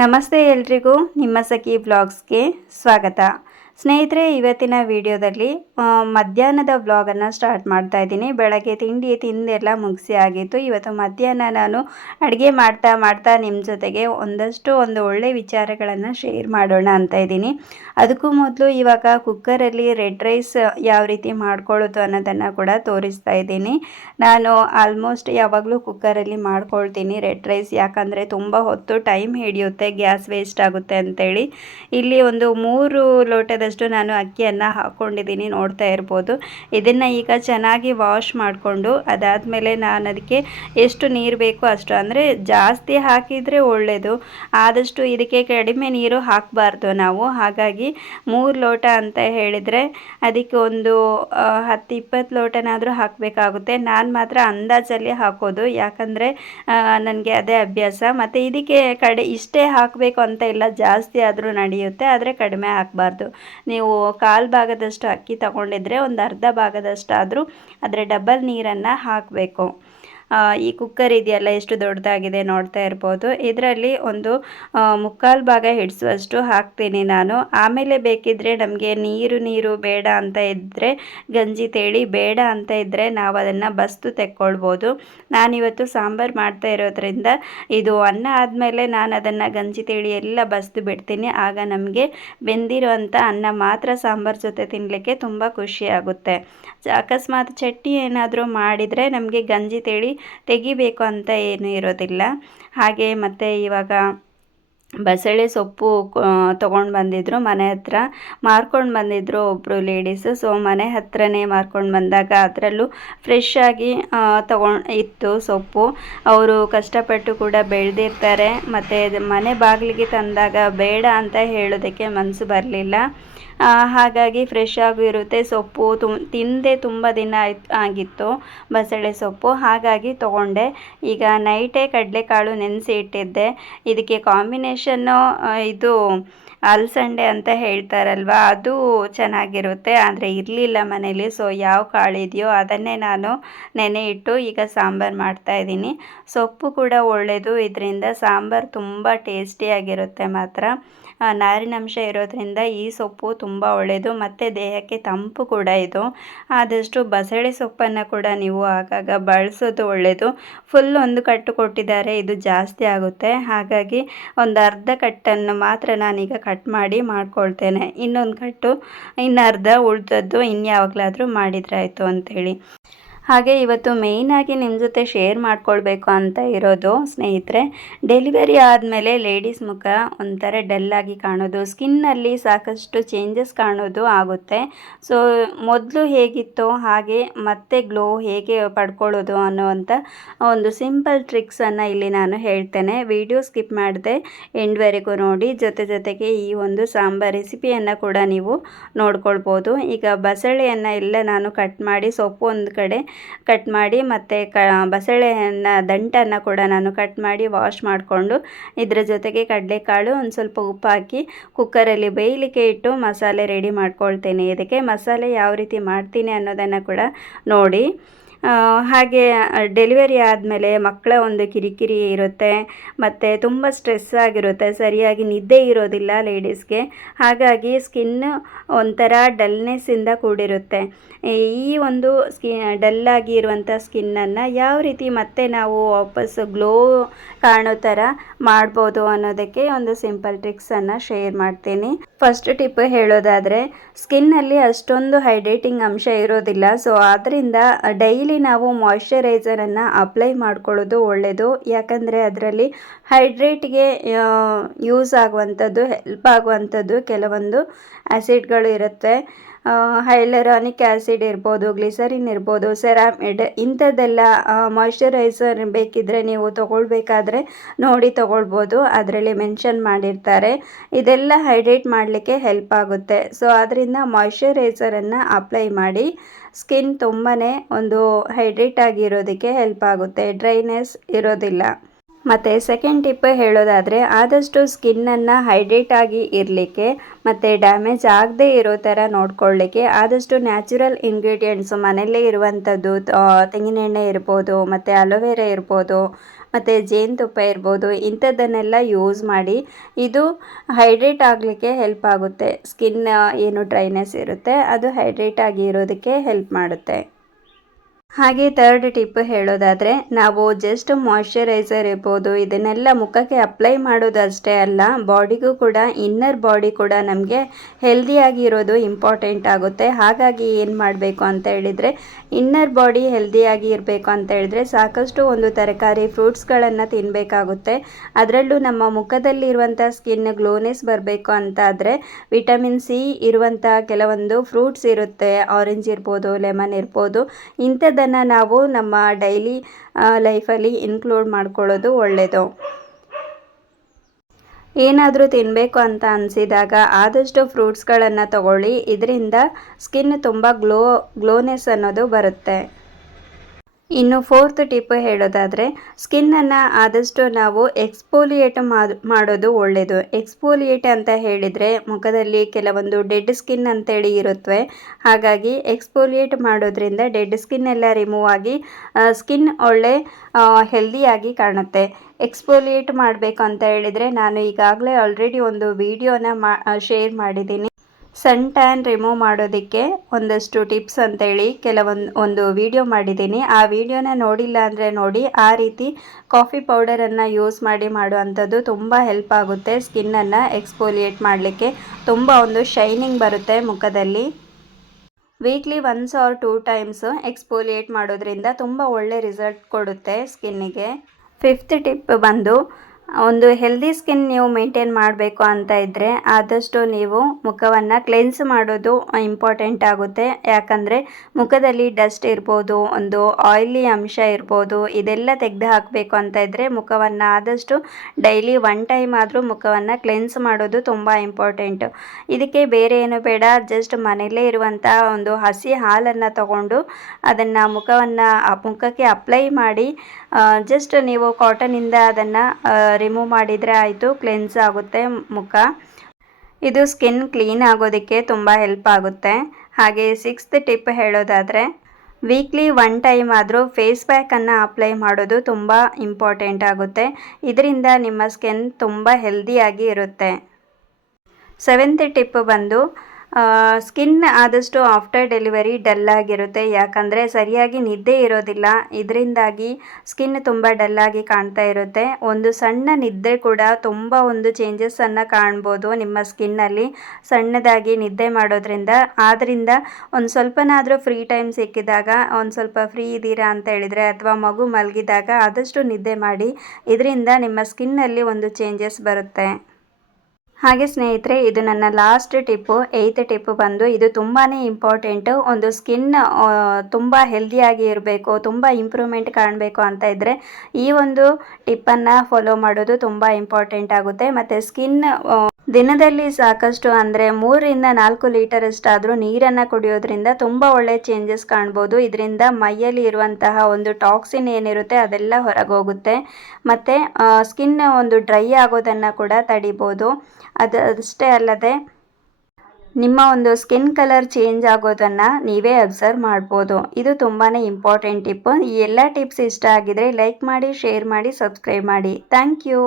ನಮಸ್ತೆ ಎಲ್ರಿಗೂ ನಿಮ್ಮ ಸಖಿ ಬ್ಲಾಗ್ಸ್ಗೆ ಸ್ವಾಗತ. ಸ್ನೇಹಿತರೆ, ಇವತ್ತಿನ ವಿಡಿಯೋದಲ್ಲಿ ಮಧ್ಯಾಹ್ನದ ವ್ಲಾಗನ್ನು ಸ್ಟಾರ್ಟ್ ಮಾಡ್ತಾ ಇದ್ದೀನಿ. ಬೆಳಗ್ಗೆ ತಿಂಡಿ ತಿಂದೆಲ್ಲ ಮುಗಿಸಿ ಆಗಿತ್ತು. ಇವತ್ತು ಮಧ್ಯಾಹ್ನ ನಾನು ಅಡುಗೆ ಮಾಡ್ತಾ ಮಾಡ್ತಾ ನಿಮ್ಮ ಜೊತೆಗೆ ಒಂದಷ್ಟು ಒಂದು ಒಳ್ಳೆ ವಿಚಾರಗಳನ್ನು ಶೇರ್ ಮಾಡೋಣ ಅಂತ ಇದ್ದೀನಿ. ಅದಕ್ಕೂ ಮೊದಲು ಇವಾಗ ಕುಕ್ಕರಲ್ಲಿ ರೆಡ್ ರೈಸ್ ಯಾವ ರೀತಿ ಮಾಡ್ಕೊಳ್ಳೋದು ಅನ್ನೋದನ್ನು ಕೂಡ ತೋರಿಸ್ತಾ ಇದ್ದೀನಿ. ನಾನು ಆಲ್ಮೋಸ್ಟ್ ಯಾವಾಗಲೂ ಕುಕ್ಕರಲ್ಲಿ ಮಾಡ್ಕೊಳ್ತೀನಿ ರೆಡ್ ರೈಸ್ ಯಾಕಂದರೆ ತುಂಬ ಹೊತ್ತು ಟೈಮ್ ಹಿಡಿಯುತ್ತೆ ಗ್ಯಾಸ್ ವೇಸ್ಟ್ ಆಗುತ್ತೆ ಅಂತೇಳಿ. ಇಲ್ಲಿ ಒಂದು ಮೂರು ಲೋಟದಷ್ಟು ನಾನು ಅಕ್ಕಿಯನ್ನು ಹಾಕ್ಕೊಂಡಿದ್ದೀನಿ ನೋಡ್ತಾ ಇರ್ಬೋದು. ಇದನ್ನು ಈಗ ಚೆನ್ನಾಗಿ ವಾಶ್ ಮಾಡಿಕೊಂಡು, ಅದಾದಮೇಲೆ ನಾನು ಅದಕ್ಕೆ ಎಷ್ಟು ನೀರು ಬೇಕು ಅಷ್ಟು, ಅಂದರೆ ಜಾಸ್ತಿ ಹಾಕಿದರೆ ಒಳ್ಳೆಯದು ಆದಷ್ಟು ಇದಕ್ಕೆ ಕಡಿಮೆ ನೀರು ಹಾಕಬಾರ್ದು ನಾವು. ಹಾಗಾಗಿ ಮೂರು ಲೋಟ ಅಂತ ಹೇಳಿದರೆ ಅದಕ್ಕೆ ಒಂದು ಹತ್ತು ಇಪ್ಪತ್ತು ಲೋಟನಾದರೂ ಹಾಕಬೇಕಾಗುತ್ತೆ. ನಾನು ಮಾತ್ರ ಅಂದಾಜಲ್ಲಿ ಹಾಕೋದು. ಯಾಕಂದರೆ ನನಗೆ ಅದೇ ಅಭ್ಯಾಸ. ಮತ್ತು ಇದಕ್ಕೆ ಕಡೆ ಇಷ್ಟೇ ಹಾಕಬೇಕು ಅಂತ ಇಲ್ಲ, ಜಾಸ್ತಿ ಆದರೂ ನಡೆಯುತ್ತೆ, ಆದರೆ ಕಡಿಮೆ ಹಾಕಬಾರ್ದು. ನೀವು ಕಾಲು ಭಾಗದಷ್ಟು ಅಕ್ಕಿ ತಗೊಂಡಿದ್ರೆ ಒಂದು ಅರ್ಧ ಭಾಗದಷ್ಟಾದರೂ ಅದರ ಡಬಲ್ ನೀರನ್ನು ಹಾಕಬೇಕು. ಈ ಕುಕ್ಕರ್ ಇದೆಯಲ್ಲ, ಎಷ್ಟು ದೊಡ್ಡದಾಗಿದೆ ನೋಡ್ತಾ ಇರ್ಬೋದು. ಇದರಲ್ಲಿ ಒಂದು ಮುಕ್ಕಾಲು ಭಾಗ ಹಿಡಿಸುವಷ್ಟು ಹಾಕ್ತೀನಿ ನಾನು. ಆಮೇಲೆ ಬೇಕಿದ್ದರೆ ನಮಗೆ ನೀರು ನೀರು ಬೇಡ ಅಂತ ಇದ್ದರೆ ಗಂಜಿ ತೇಳಿ ಬೇಡ ಅಂತ ಇದ್ದರೆ ನಾವು ಅದನ್ನು ಬಸ್ತು ತೆಕ್ಕೊಳ್ಬೋದು. ನಾನಿವತ್ತು ಸಾಂಬಾರು ಮಾಡ್ತಾ ಇರೋದ್ರಿಂದ ಇದು ಅನ್ನ ಆದಮೇಲೆ ನಾನು ಅದನ್ನು ಗಂಜಿ ತೇಳಿ ಎಲ್ಲ ಬಸ್ದು ಬಿಡ್ತೀನಿ. ಆಗ ನಮಗೆ ಬೆಂದಿರುವಂಥ ಅನ್ನ ಮಾತ್ರ ಸಾಂಬಾರು ಜೊತೆ ತಿನ್ನಲಿಕ್ಕೆ ತುಂಬ ಖುಷಿಯಾಗುತ್ತೆ ಅಕಸ್ಮಾತ್ ಚಟ್ನಿ ಏನಾದರೂ ಮಾಡಿದರೆ ನಮಗೆ ಗಂಜಿ ತೇಳಿ ತೆಗಿಬೇಕು ಅಂತ ಏನೂ ಇರೋದಿಲ್ಲ. ಹಾಗೆ ಮತ್ತು ಇವಾಗ ಬಸಳೆ ಸೊಪ್ಪು ತೊಗೊಂಡು ಬಂದಿದ್ದರು ಮನೆ ಹತ್ರ. ಮಾರ್ಕೊಂಡು ಬಂದಿದ್ದರು ಒಬ್ಬರು ಲೇಡೀಸು ಸೊ ಮನೆ ಹತ್ರನೇ ಮಾರ್ಕೊಂಡು ಬಂದಾಗ ಅದರಲ್ಲೂ ಫ್ರೆಶ್ ಆಗಿ ತೊಗೊಂಡು, ಇತ್ತು ಸೊಪ್ಪು. ಅವರು ಕಷ್ಟಪಟ್ಟು ಕೂಡ ಬೆಳೆದಿರ್ತಾರೆ. ಮತ್ತು ಮನೆ ಬಾಗಿಲಿಗೆ ತಂದಾಗ ಬೇಡ ಅಂತ ಹೇಳೋದಕ್ಕೆ ಮನಸ್ಸು ಬರಲಿಲ್ಲ. ಹಾಗಾಗಿ ಫ್ರೆಶ್ ಆಗೂ ಇರುತ್ತೆ. ಸೊಪ್ಪು ತುಮ್ ತಿಂದೆ ತುಂಬ ದಿನ ಆಯ್ತು, ಆಗಿತ್ತು. ಬಸಳೆ ಸೊಪ್ಪು. ಹಾಗಾಗಿ ತೊಗೊಂಡೆ. ಈಗ ನೈಟೇ ಕಡಲೆಕಾಳು ನೆನೆಸಿ ಇಟ್ಟಿದ್ದೆ ಇದಕ್ಕೆ ಕಾಂಬಿನೇಷನ್ನು ಇದು ಅಲಸಂಡೆ ಅಂತ ಹೇಳ್ತಾರಲ್ವ, ಅದು ಚೆನ್ನಾಗಿರುತ್ತೆ. ಆದರೆ ಇರಲಿಲ್ಲ ಮನೇಲಿ, ಸೊ ಯಾವ ಕಾಳು ಇದೆಯೋ ಅದನ್ನೇ ನಾನು ನೆನೆ ಇಟ್ಟು ಈಗ ಸಾಂಬಾರು ಮಾಡ್ತಾ ಇದ್ದೀನಿ. ಸೊಪ್ಪು ಕೂಡ ಒಳ್ಳೆಯದು ಇದರಿಂದ ಸಾಂಬಾರು ತುಂಬ ಟೇಸ್ಟಿಯಾಗಿರುತ್ತೆ ಮಾತ್ರ. ನಾರಿನಂಶ ಇರೋದ್ರಿಂದ ಈ ಸೊಪ್ಪು ತುಂಬ ಒಳ್ಳೆಯದು ಮತ್ತು ದೇಹಕ್ಕೆ ತಂಪು ಕೂಡ ಇದು. ಆದಷ್ಟು ಬಸಳೆ ಸೊಪ್ಪನ್ನು ಕೂಡ ನೀವು ಆಗಾಗ ಬಳಸೋದು ಒಳ್ಳೆಯದು ಫುಲ್ ಒಂದು ಕಟ್ಟು ಕೊಟ್ಟಿದ್ದಾರೆ, ಇದು ಜಾಸ್ತಿ ಆಗುತ್ತೆ. ಹಾಗಾಗಿ ಒಂದು ಅರ್ಧ ಕಟ್ಟನ್ನು ಮಾತ್ರ ನಾನೀಗ ಕಟ್ ಮಾಡಿ ಮಾಡ್ಕೊಳ್ತೇನೆ. ಇನ್ನೊಂದು ಕಟ್ಟು ಇನ್ನು ಅರ್ಧ ಉಳಿದದ್ದು ಇನ್ಯಾವಾಗಲಾದರೂ ಮಾಡಿದರೆ ಆಯಿತು ಅಂಥೇಳಿ ಹಾಗೆ ಇವತ್ತು ಮೇಯ್ನಾಗಿ ನಿಮ್ಮ ಜೊತೆ ಶೇರ್ ಮಾಡ್ಕೊಳ್ಬೇಕು ಅಂತ ಇರೋದು ಸ್ನೇಹಿತರೆ. ಡೆಲಿವರಿ ಆದಮೇಲೆ ಲೇಡೀಸ್ ಮುಖ ಒಂಥರ ಡಲ್ಲಾಗಿ ಕಾಣೋದು ಸ್ಕಿನ್ನಲ್ಲಿ ಸಾಕಷ್ಟು ಚೇಂಜಸ್ ಕಾಣೋದು ಆಗುತ್ತೆ. ಸೊ ಮೊದಲು ಹೇಗಿತ್ತೋ ಹಾಗೆ ಮತ್ತೆ ಗ್ಲೋ ಹೇಗೆ ಪಡ್ಕೊಳ್ಳೋದು ಅನ್ನೋವಂಥ ಒಂದು ಸಿಂಪಲ್ ಟ್ರಿಕ್ಸನ್ನು ಇಲ್ಲಿ ನಾನು ಹೇಳ್ತೇನೆ. ವಿಡಿಯೋ ಸ್ಕಿಪ್ ಮಾಡದೆ ಎಂಡ್ವರೆಗೂ ನೋಡಿ. ಜೊತೆ ಜೊತೆಗೆ ಈ ಒಂದು ಸಾಂಬಾರ್ ರೆಸಿಪಿಯನ್ನು ಕೂಡ ನೀವು ನೋಡ್ಕೊಳ್ಬೋದು. ಈಗ ಬಸಳೆಯನ್ನು ಎಲ್ಲ ನಾನು ಕಟ್ ಮಾಡಿ ಸೊಪ್ಪು ಒಂದು ಕಡೆ ಕಟ್ ಮಾಡಿ ಮತ್ತು ಕ ಬಸಳೆಯನ್ನು ದಂಟನ್ನು ಕೂಡ ನಾನು ಕಟ್ ಮಾಡಿ ವಾಶ್ ಮಾಡಿಕೊಂಡು ಇದರ ಜೊತೆಗೆ ಕಡಲೆಕಾಳು ಒಂದು ಸ್ವಲ್ಪ ಉಪ್ಪು ಹಾಕಿ ಕುಕ್ಕರಲ್ಲಿ ಬೇಯಲಿಕ್ಕೆ ಇಟ್ಟು ಮಸಾಲೆ ರೆಡಿ ಮಾಡ್ಕೊಳ್ತೇನೆ. ಇದಕ್ಕೆ ಮಸಾಲೆ ಯಾವ ರೀತಿ ಮಾಡ್ತೀನಿ ಅನ್ನೋದನ್ನು ಕೂಡ ನೋಡಿ. ಹಾಗೆ ಡೆಲಿವರಿ ಆದಮೇಲೆ ಮಕ್ಕಳ ಒಂದು ಕಿರಿಕಿರಿ ಇರುತ್ತೆ, ಮತ್ತು ತುಂಬ ಸ್ಟ್ರೆಸ್ ಆಗಿರುತ್ತೆ, ಸರಿಯಾಗಿ ನಿದ್ದೆ ಇರೋದಿಲ್ಲ ಲೇಡೀಸ್ಗೆ ಹಾಗಾಗಿ ಸ್ಕಿನ್ ಒಂಥರ ಡಲ್ನೆಸ್ಸಿಂದ ಕೂಡಿರುತ್ತೆ. ಈ ಒಂದು ಸ್ಕಿ ಡಲ್ಲಾಗಿ ಇರುವಂಥ ಸ್ಕಿನ್ನನ್ನು ಯಾವ ರೀತಿ ಮತ್ತೆ ನಾವು ವಾಪಸ್ ಗ್ಲೋ ಕಾಣೋ ಥರ ಮಾಡ್ಬೋದು ಅನ್ನೋದಕ್ಕೆ ಒಂದು ಸಿಂಪಲ್ ಟ್ರಿಕ್ಸನ್ನು ಶೇರ್ ಮಾಡ್ತೀನಿ. ಫಸ್ಟ್ ಟಿಪ್ ಹೇಳೋದಾದರೆ ಸ್ಕಿನ್ನಲ್ಲಿ ಅಷ್ಟೊಂದು ಹೈಡ್ರೇಟಿಂಗ್ ಅಂಶ ಇರೋದಿಲ್ಲ ಸೊ ಆದ್ದರಿಂದ ಡೈಲಿ ನಾವು ಮಾಯಿಶ್ಚರೈಸರನ್ನು ಅಪ್ಲೈ ಮಾಡ್ಕೊಳ್ಳೋದು ಒಳ್ಳೆಯದು ಯಾಕಂದರೆ ಅದರಲ್ಲಿ ಹೈಡ್ರೇಟ್ಗೆ ಯೂಸ್ ಆಗುವಂಥದ್ದು ಹೆಲ್ಪ್ ಆಗುವಂಥದ್ದು ಕೆಲವೊಂದು ಆ್ಯಸಿಡ್ಗಳು ಇರುತ್ತೆ. ಹೈಲರಾನಿಕ್ ಆ್ಯಸಿಡ್ ಇರ್ಬೋದು ಗ್ಲಿಸರಿನ್ ಇರ್ಬೋದು ಸೆರಾಮಿಡ್ ಇಂಥದ್ದೆಲ್ಲ ಮಾಯಿಶ್ಚರೈಸರ್ ಬೇಕಿದ್ರೆ ನೀವು ತೊಗೊಳ್ಬೇಕಾದ್ರೆ ನೋಡಿ ತೊಗೊಳ್ಬೋದು. ಅದರಲ್ಲಿ ಮೆನ್ಷನ್ ಮಾಡಿರ್ತಾರೆ. ಇದೆಲ್ಲ ಹೈಡ್ರೇಟ್ ಮಾಡಲಿಕ್ಕೆ ಹೆಲ್ಪ್ ಆಗುತ್ತೆ. ಸೊ ಅದರಿಂದ ಮಾಯಿಶ್ಚರೈಸರನ್ನು ಅಪ್ಲೈ ಮಾಡಿ. ಸ್ಕಿನ್ ತುಂಬಾ ಒಂದು ಹೈಡ್ರೇಟ್ ಆಗಿರೋದಕ್ಕೆ ಹೆಲ್ಪ್ ಆಗುತ್ತೆ. ಡ್ರೈನೆಸ್ ಇರೋದಿಲ್ಲ. ಮತ್ತು ಸೆಕೆಂಡ್ ಟಿಪ್ ಹೇಳೋದಾದರೆ ಆದಷ್ಟು ಸ್ಕಿನ್ನನ್ನು ಹೈಡ್ರೇಟ್ ಆಗಿ ಇರಲಿಕ್ಕೆ ಮತ್ತು ಡ್ಯಾಮೇಜ್ ಆಗದೇ ಇರೋ ಥರ ನೋಡ್ಕೊಳ್ಳಿಕ್ಕೆ. ಆದಷ್ಟು ನ್ಯಾಚುರಲ್ ಇಂಗ್ರೀಡಿಯೆಂಟ್ಸು ಮನೆಯಲ್ಲೇ ಇರುವಂಥದ್ದು ತೆಂಗಿನೆಣ್ಣೆ ಇರ್ಬೋದು, ಮತ್ತು ಅಲೋವೆರಾ ಇರ್ಬೋದು, ಮತ್ತು ಜೇನುತುಪ್ಪ ಇರ್ಬೋದು, ಇಂಥದ್ದನ್ನೆಲ್ಲ ಯೂಸ್ ಮಾಡಿ ಇದು ಹೈಡ್ರೇಟ್ ಆಗಲಿಕ್ಕೆ ಹೆಲ್ಪ್ ಆಗುತ್ತೆ. ಸ್ಕಿನ್ ಏನು ಡ್ರೈನೆಸ್ ಇರುತ್ತೆ, ಅದು ಹೈಡ್ರೇಟ್ ಆಗಿ ಇರೋದಕ್ಕೆ ಹೆಲ್ಪ್ ಮಾಡುತ್ತೆ. ಹಾಗೆ ಥರ್ಡ್ ಟಿಪ್ ಹೇಳೋದಾದರೆ, ನಾವು ಜಸ್ಟ್ ಮಾಯಶ್ಚರೈಸರ್ ಇರ್ಬೋದು, ಇದನ್ನೆಲ್ಲ ಮುಖಕ್ಕೆ ಅಪ್ಲೈ ಮಾಡೋದು ಅಷ್ಟೇ ಅಲ್ಲ ಬಾಡಿಗೂ ಕೂಡ ಇನ್ನರ್ ಬಾಡಿ ಕೂಡ ನಮಗೆ ಹೆಲ್ದಿಯಾಗಿ ಇರೋದು ಇಂಪಾರ್ಟೆಂಟ್ ಆಗುತ್ತೆ. ಹಾಗಾಗಿ ಏನು ಮಾಡಬೇಕು ಅಂತ ಹೇಳಿದರೆ ಇನ್ನರ್ ಬಾಡಿ ಹೆಲ್ದಿಯಾಗಿ ಇರಬೇಕು ಅಂತ ಹೇಳಿದ್ರೆ ಸಾಕಷ್ಟು ಒಂದು ತರಕಾರಿ ಫ್ರೂಟ್ಸ್ಗಳನ್ನು ತಿನ್ನಬೇಕಾಗುತ್ತೆ ಅದರಲ್ಲೂ ನಮ್ಮ ಮುಖದಲ್ಲಿರುವಂಥ ಸ್ಕಿನ್ ಗ್ಲೋನೆಸ್ ಬರಬೇಕು ಅಂತಾದರೆ ವಿಟಮಿನ್ ಸಿ ಇರುವಂಥ ಕೆಲವೊಂದು ಫ್ರೂಟ್ಸ್ ಇರುತ್ತೆ ಆರೆಂಜ್ ಇರ್ಬೋದು ಲೆಮನ್ ಇರ್ಬೋದು ಇಂಥದ್ದನ್ನು ನಾವು ನಮ್ಮ ಡೈಲಿ ಲೈಫಲ್ಲಿ ಇನ್ಕ್ಲೂಡ್ ಮಾಡ್ಕೊಳ್ಳೋದು ಒಳ್ಳೆಯದು ಏನಾದರೂ ತಿನ್ನಬೇಕು ಅಂತ ಅನಿಸಿದಾಗ ಆದಷ್ಟು ಫ್ರೂಟ್ಸ್ಗಳನ್ನು ತಗೊಳ್ಳಿ. ಇದರಿಂದ ಸ್ಕಿನ್ ತುಂಬ ಗ್ಲೋ ಗ್ಲೋನೆಸ್ ಅನ್ನೋದು ಬರುತ್ತೆ. ಇನ್ನು ಫೋರ್ತ್ ಟಿಪ್ ಹೇಳೋದಾದರೆ ಸ್ಕಿನ್ನನ್ನು ಆದಷ್ಟು ನಾವು ಎಕ್ಸ್ಪೋಲಿಯೇಟ್ ಮಾಡೋದು ಒಳ್ಳೆಯದು ಎಕ್ಸ್ಪೋಲಿಯೇಟ್ ಅಂತ ಹೇಳಿದರೆ ಮುಖದಲ್ಲಿ ಕೆಲವೊಂದು ಡೆಡ್ ಸ್ಕಿನ್ ಅಂತೇಳಿ ಇರುತ್ತವೆ ಹಾಗಾಗಿ ಎಕ್ಸ್ಪೋಲಿಯೇಟ್ ಮಾಡೋದ್ರಿಂದ ಡೆಡ್ ಸ್ಕಿನ್ ಎಲ್ಲ ರಿಮೂವ್ ಆಗಿ ಸ್ಕಿನ್ ಒಳ್ಳೆ ಹೆಲ್ದಿಯಾಗಿ ಕಾಣುತ್ತೆ. ಎಕ್ಸ್ಪೋಲಿಯೇಟ್ ಮಾಡಬೇಕು ಅಂತ ಹೇಳಿದರೆ ನಾನು ಈಗಾಗಲೇ ಆಲ್ರೆಡಿ ಒಂದು ವಿಡಿಯೋನ ಮಾ ಶೇರ್ ಮಾಡಿದ್ದೀನಿ. ಸನ್ ಟ್ಯಾನ್ ರಿಮೂವ್ ಮಾಡೋದಕ್ಕೆ ಒಂದಷ್ಟು ಟಿಪ್ಸ್ ಅಂತೇಳಿ ಕೆಲವೊಂದು ಒಂದು ವಿಡಿಯೋ ಮಾಡಿದ್ದೀನಿ. ಆ ವಿಡಿಯೋನ ನೋಡಿಲ್ಲ ಅಂದರೆ ನೋಡಿ, ಆ ರೀತಿ ಕಾಫಿ ಪೌಡರನ್ನು ಯೂಸ್ ಮಾಡಿ ಮಾಡುವಂಥದ್ದು ತುಂಬ ಹೆಲ್ಪ್ ಆಗುತ್ತೆ. ಸ್ಕಿನ್ನನ್ನು ಎಕ್ಸ್ಪೋಲಿಯೇಟ್ ಮಾಡಲಿಕ್ಕೆ ತುಂಬ ಒಂದು ಶೈನಿಂಗ್ ಬರುತ್ತೆ ಮುಖದಲ್ಲಿ. Weekly once or two times exfoliate ಮಾಡೋದ್ರಿಂದ ತುಂಬ ಒಳ್ಳೆ ರಿಸಲ್ಟ್ ಕೊಡುತ್ತೆ ಸ್ಕಿನ್ನಿಗೆ ಫಿಫ್ತ್ ಟಿಪ್ ಬಂದು ಒಂದು ಹೆಲ್ದಿ ಸ್ಕಿನ್ ನೀವು ಮೇಂಟೈನ್ ಮಾಡಬೇಕು ಅಂತ ಇದ್ದರೆ ಆದಷ್ಟು ನೀವು ಮುಖವನ್ನು ಕ್ಲೆನ್ಸ್ ಮಾಡೋದು ಇಂಪಾರ್ಟೆಂಟ್ ಆಗುತ್ತೆ. ಯಾಕಂದರೆ ಮುಖದಲ್ಲಿ ಡಸ್ಟ್ ಇರ್ಬೋದು, ಒಂದು ಆಯಿಲಿ ಅಂಶ ಇರ್ಬೋದು, ಇದೆಲ್ಲ ತೆಗೆದು ಹಾಕಬೇಕು ಅಂತ ಇದ್ದರೆ ಮುಖವನ್ನು ಆದಷ್ಟು ಡೈಲಿ ಒನ್ ಟೈಮ್ ಆದರೂ ಮುಖವನ್ನು ಕ್ಲೆನ್ಸ್ ಮಾಡೋದು ತುಂಬ ಇಂಪಾರ್ಟೆಂಟ್ ಇದಕ್ಕೆ ಬೇರೆ ಏನು ಬೇಡ ಜಸ್ಟ್ ಮನೆಯಲ್ಲೇ ಇರುವಂಥ ಒಂದು ಹಸಿ ಹಾಲನ್ನು ತಗೊಂಡು ಅದನ್ನು ಮುಖವನ್ನು ಮುಖಕ್ಕೆ ಅಪ್ಲೈ ಮಾಡಿ ಜಸ್ಟ್ ನೀವು ಕಾಟನಿಂದ ಅದನ್ನು ರಿಮೂವ್ ಮಾಡಿದರೆ ಆಯಿತು, ಕ್ಲೆನ್ಸ್ ಆಗುತ್ತೆ ಮುಖ. ಇದು ಸ್ಕಿನ್ ಕ್ಲೀನ್ ಆಗೋದಕ್ಕೆ ತುಂಬ ಹೆಲ್ಪ್ ಆಗುತ್ತೆ. ಹಾಗೆ ಸಿಕ್ಸ್ತ್ ಟಿಪ್ ಹೇಳೋದಾದರೆ, ವೀಕ್ಲಿ ಒನ್ ಟೈಮ್ ಆದರೂ ಫೇಸ್ ಪ್ಯಾಕನ್ನು ಅಪ್ಲೈ ಮಾಡೋದು ತುಂಬ ಇಂಪಾರ್ಟೆಂಟ್ ಆಗುತ್ತೆ. ಇದರಿಂದ ನಿಮ್ಮ ಸ್ಕಿನ್ ತುಂಬ ಹೆಲ್ದಿಯಾಗಿ ಇರುತ್ತೆ. ಸೆವೆಂತ್ ಟಿಪ್ ಬಂದು ಸ್ಕಿನ್ ಆದಷ್ಟು ಆಫ್ಟರ್ ಡೆಲಿವರಿ ಡಲ್ ಆಗಿರುತ್ತೆ. ಯಾಕಂದರೆ ಸರಿಯಾಗಿ ನಿದ್ದೆ ಇರೋದಿಲ್ಲ. ಇದರಿಂದಾಗಿ ಸ್ಕಿನ್ ತುಂಬ ಡಲ್ಲಾಗಿ ಕಾಣ್ತಾ ಇರುತ್ತೆ. ಒಂದು ಸಣ್ಣ ನಿದ್ದೆ ಕೂಡ ತುಂಬ ಒಂದು ಚೇಂಜಸ್ಸನ್ನು ಕಾಣ್ಬೋದು ನಿಮ್ಮ ಸ್ಕಿನ್ನಲ್ಲಿ ಸಣ್ಣದಾಗಿ ನಿದ್ದೆ ಮಾಡೋದ್ರಿಂದ. ಆದ್ದರಿಂದ ಒಂದು ಸ್ವಲ್ಪನಾದರೂ ಫ್ರೀ ಟೈಮ್ ಸಿಕ್ಕಿದಾಗ, ಒಂದು ಸ್ವಲ್ಪ ಫ್ರೀ ಇದ್ದೀರಾ ಅಂತ ಹೇಳಿದರೆ ಅಥವಾ ಮಗು ಮಲಗಿದಾಗ ಆದಷ್ಟು ನಿದ್ದೆ ಮಾಡಿ, ಇದರಿಂದ ನಿಮ್ಮ ಸ್ಕಿನ್ನಲ್ಲಿ ಒಂದು ಚೇಂಜಸ್ ಬರುತ್ತೆ. ಹಾಗೆ ಸ್ನೇಹಿತರೆ, ಇದು ನನ್ನ ಲಾಸ್ಟ್ ಟಿಪ್ಪು. ಏಯ್ತ್ ಟಿಪ್ಪು ಬಂದು, ಇದು ತುಂಬಾ ಇಂಪಾರ್ಟೆಂಟು ಒಂದು ಸ್ಕಿನ್ ತುಂಬ ಹೆಲ್ದಿಯಾಗಿ ಇರಬೇಕು, ತುಂಬ ಇಂಪ್ರೂವ್ಮೆಂಟ್ ಕಾಣಬೇಕು ಅಂತ ಇದ್ದರೆ ಈ ಒಂದು ಟಿಪ್ಪನ್ನು ಫಾಲೋ ಮಾಡೋದು ತುಂಬ ಇಂಪಾರ್ಟೆಂಟ್ ಆಗುತ್ತೆ. ಮತ್ತು ಸ್ಕಿನ್ ದಿನದಲ್ಲಿ ಸಾಕಷ್ಟು ಅಂದರೆ ಮೂರರಿಂದ ನಾಲ್ಕು ಲೀಟರಷ್ಟಾದರೂ ನೀರನ್ನು ಕುಡಿಯೋದ್ರಿಂದ ತುಂಬ ಒಳ್ಳೆ ಚೇಂಜಸ್ ಕಾಣ್ಬೋದು. ಇದರಿಂದ ಮೈಯಲ್ಲಿ ಇರುವಂತಹ ಒಂದು ಟಾಕ್ಸಿನ್ ಏನಿರುತ್ತೆ ಅದೆಲ್ಲ ಹೊರಗೆ ಹೋಗುತ್ತೆ ಮತ್ತು ಸ್ಕಿನ್ ಒಂದು ಡ್ರೈ ಆಗೋದನ್ನು ಕೂಡ ತಡಿಬೋದು. ಅದು ಅಷ್ಟೇ ಅಲ್ಲದೆ ನಿಮ್ಮ ಒಂದು ಸ್ಕಿನ್ ಕಲರ್ ಚೇಂಜ್ ಆಗೋದನ್ನು ನೀವೇ ಅಬ್ಸರ್ವ್ ಮಾಡ್ಬೋದು. ಇದು ತುಂಬಾ ಇಂಪಾರ್ಟೆಂಟ್ ಟಿಪ್ಪು ಈ ಎಲ್ಲ ಟಿಪ್ಸ್ ಇಷ್ಟ ಆಗಿದರೆ ಲೈಕ್ ಮಾಡಿ ಶೇರ್ ಮಾಡಿ ಸಬ್ಸ್ಕ್ರೈಬ್ ಮಾಡಿ. Thank you